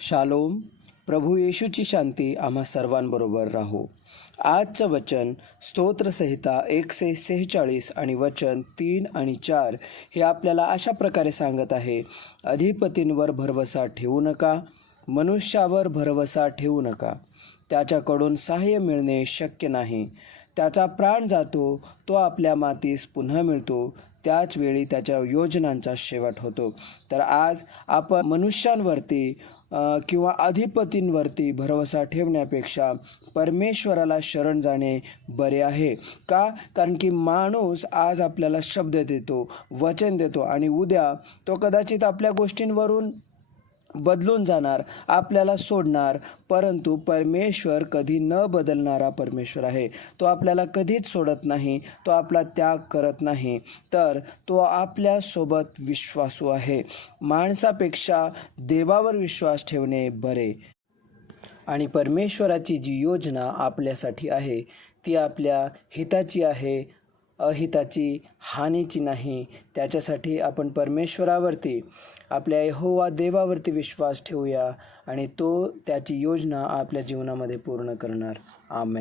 Shalom प्रभू येशूची शांती आम्हा सर्वांबरोबर राहो. आजचं वचन स्तोत्रसंहिता एकशे सेहेचाळीस आणि वचन तीन आणि चार हे आपल्याला अशा प्रकारे सांगत आहे अधिपतींवर भरवसा ठेवू नका मनुष्यावर भरवसा ठेवू नका. त्याच्याकडून सहाय्य मिळणे शक्य नाही. त्याचा प्राण जातो तो आपल्या मातीस पुन्हा मिळतो. त्याच वेळी त्याच्या योजनांचा शेवट होतो. तर आज आपण मनुष्यांवरती किंवा अधिपतींवरती भरवसा ठेवण्यापेक्षा परमेश्वराला शरण जाणे बरे आहे. का? कारण की माणूस आज आपल्याला शब्द देतो वचन देतो आणि उद्या तो कदाचित आपल्या गोष्टींवरून बदलून जाणार आपल्याला सोडणार परंतु परमेश्वर कधी न बदलणारा परमेश्वर आहे. तो आपल्याला कधीच सोडत नाही तो आपला त्याग करत नाही तर तो आपल्यासोबत विश्वासू आहे. माणसापेक्षा देवावर विश्वास ठेवणे बरे. आणि परमेश्वराची जी योजना आपल्यासाठी आहे ती आपल्या हिताची आहे अहिताची हानीची नाही. त्याच्यासाठी आपण परमेश्वरावरती आपल्या यहोवा देवावरती विश्वास ठेवूया आणि तो त्याची योजना आपल्या जीवनामध्ये पूर्ण करणार. आमेन.